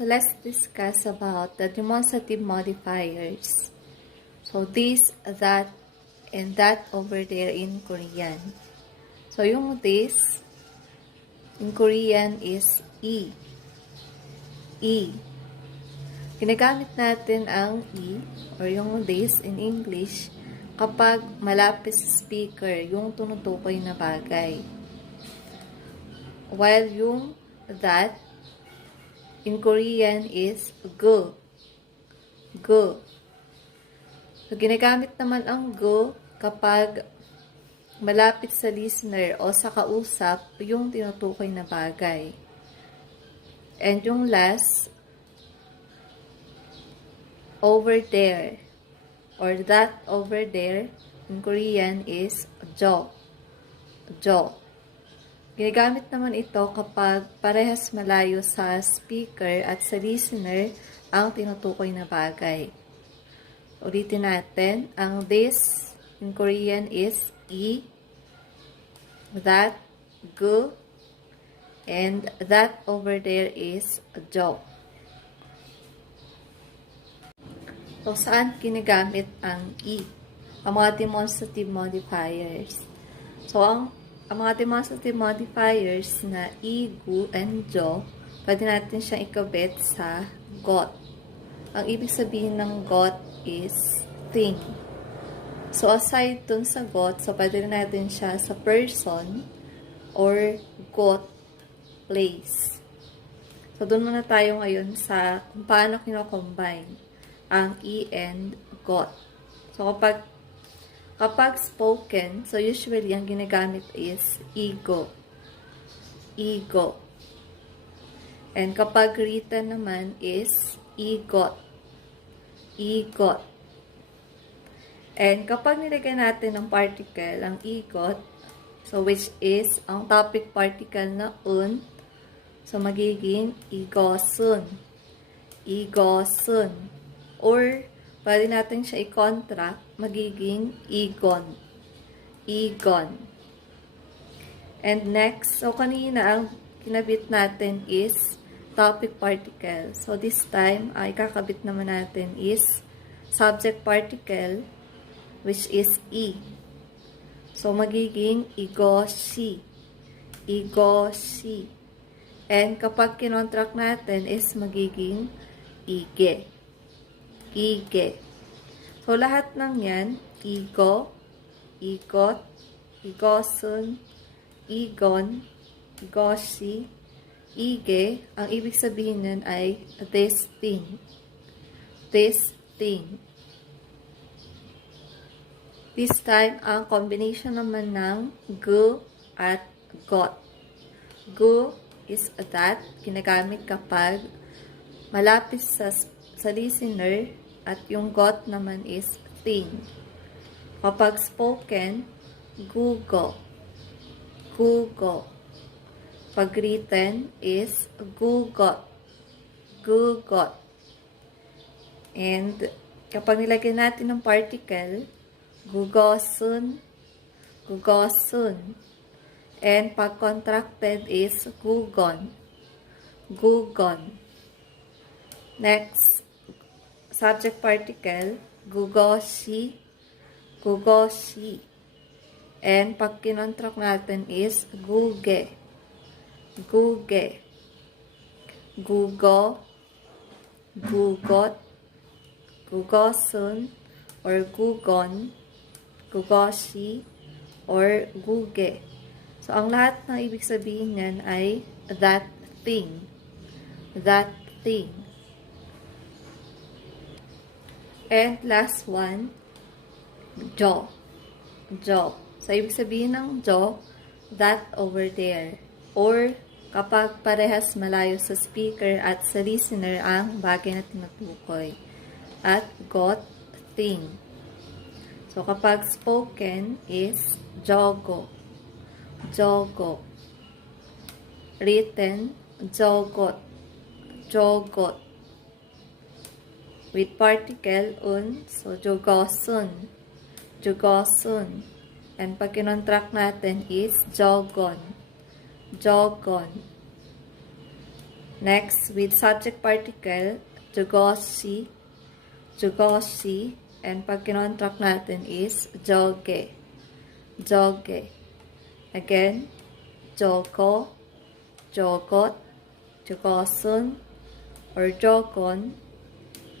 Let's discuss about the demonstrative modifiers. So this, that, and that over there in Korean. So yung this in Korean is E. E. Ginagamit natin ang E or yung this in English kapag malapit sa speaker yung tunutukoy na bagay. While yung that in Korean is go. Go. So, ginagamit naman ang go kapag malapit sa listener o sa kausap yung tinutukoy na bagay. And yung last, over there or that over there in Korean is jo. Jo. Ginagamit naman ito kapag parehas malayo sa speaker at sa listener ang tinutukoy na bagay. Ulitin natin, ang this in Korean is E, that, go, and that over there is jo. So, saan ginagamit ang E? Ang mga demonstrative modifiers. So, ang mga demonstrative modifiers na E, gu, and jo, pwede natin siyang ikabit sa got. Ang ibig sabihin ng got is thing. So, aside dun sa got, so pwede rin natin siya sa person or got place. So, dun muna tayo ngayon sa kung paano kino-combine ang E and got. So, kapag spoken, so usually ang ginagamit is ego. Ego. And kapag written naman is egot. Egot. And kapag nilagay natin ng particle, ang egot, so which is ang topic particle na un, so magiging egosun. Egosun. Or, pwede natin siya i-contract, magiging egon. Egon. And next, so kanina ang kinabit natin is topic particle. So this time, ikakabit naman natin is subject particle, which is E. So magiging igoshi. Igoshi. And kapag kinontract natin is magiging ige. Ige. So, lahat ng yan, ego, igot, igosun, igon, igoshi, ige, ang ibig sabihin nun ay this thing. This thing. This time, ang combination naman ng gu at got. Gu is that, ginagamit kapag malapit sa listener at yung got naman is thing. Kapag spoken, gugo. Gugo. Pag written is gugot. Gugot. And kapag nilagay natin ng particle, gugosun. Gugosun. And pag contracted is gugon. Gugon. Next, subject particle, gugoshi, gugoshi. And pag kinontract natin is guge, guge. Gugo, gugot, gugosun, or gugon, gugoshi, or guge. So, ang lahat ng ibig sabihin niyan ay that thing. That thing. And last one, jo. Jo. So, ibig sabihin ng jo, that over there. Or, kapag parehas malayo sa speaker at sa listener ang bagay na tinutukoy. At got, thing. So, kapag spoken is jogo. Jogo. Written, jogot. Jogot. With particle un, so jogosun. Jogosun. And pag kinontract natin is jogon. Jogon. Next, with subject particle, jugoshi, jugoshi, and pag kinontract natin is joge, joge. Again, jogo, jogot, jugosun, or jogon,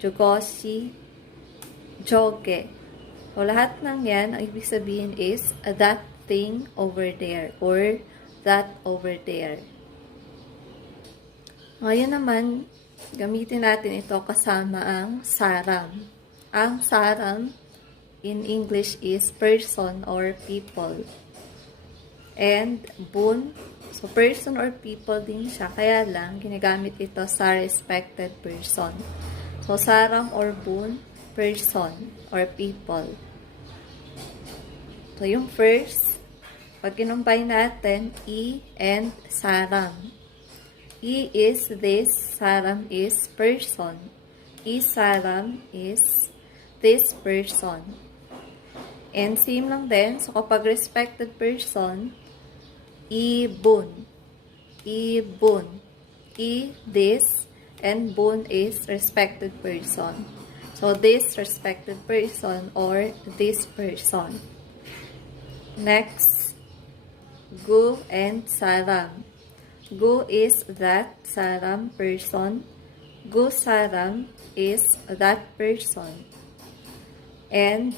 jugoshi, joge. So, lahat ng yan, ang ibig sabihin is that thing over there or that over there. Ngayon naman, gamitin natin ito kasama ang saram. Ang saram in English is person or people. And bun, so person or people din siya, kaya lang ginagamit ito sa respected person. So saram or bun, person or people. So yung first, pag kinumbay natin, I and saram. I is this, saram is person. I saram is this person. And same lang din, so kapag respected person, I bun. I bun. I this, and bun is respected person. So this respected person or this person. Next, gu and saram. Gu is that saram person. Gu saram is that person. And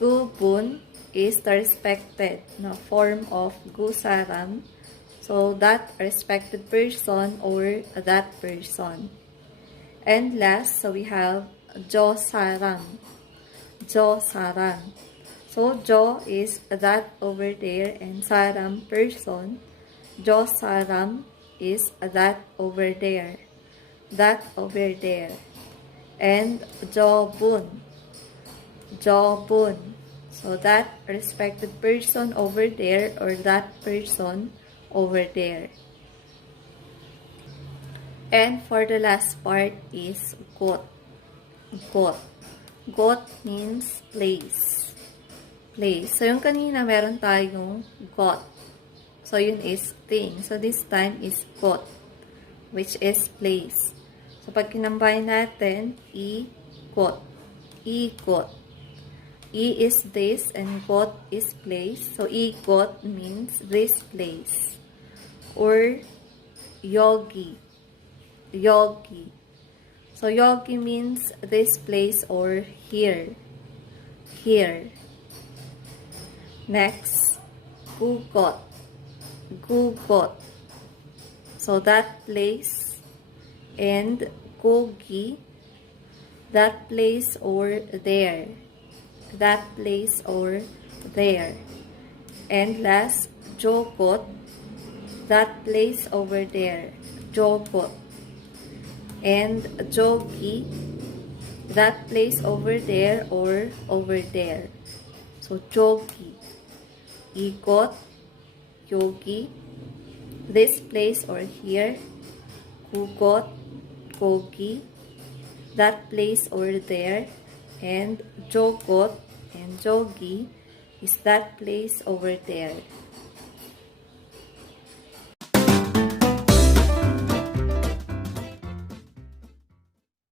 gu bun is the respected form of gu saram. So that respected person or that person. And last, so we have jo saram. Jo saram. So jo is that over there and saram person. Jo saram is that over there. That over there. And jo bun. Jo bun. So that respected person over there or that person over there. And for the last part is got. Got. Got means place. Place. So yung kanina meron tayong got. So, yun is thing. So, this time is got, which is place. So, pag kinambay natin, got. Got. I is this and got is place. So, got means this place. Or, yogi. Yogi. So, yogi means this place or here. Here. Next, gugot. Gugot. So that place, and gogi, that place or there. That place or there. And last, jogot, that place over there. Jogot. And jogi, that place over there or over there. So jogi. Igot, yogi, this place or here, gugot, gogi, that place or there, and jogot and jogi is that place over there.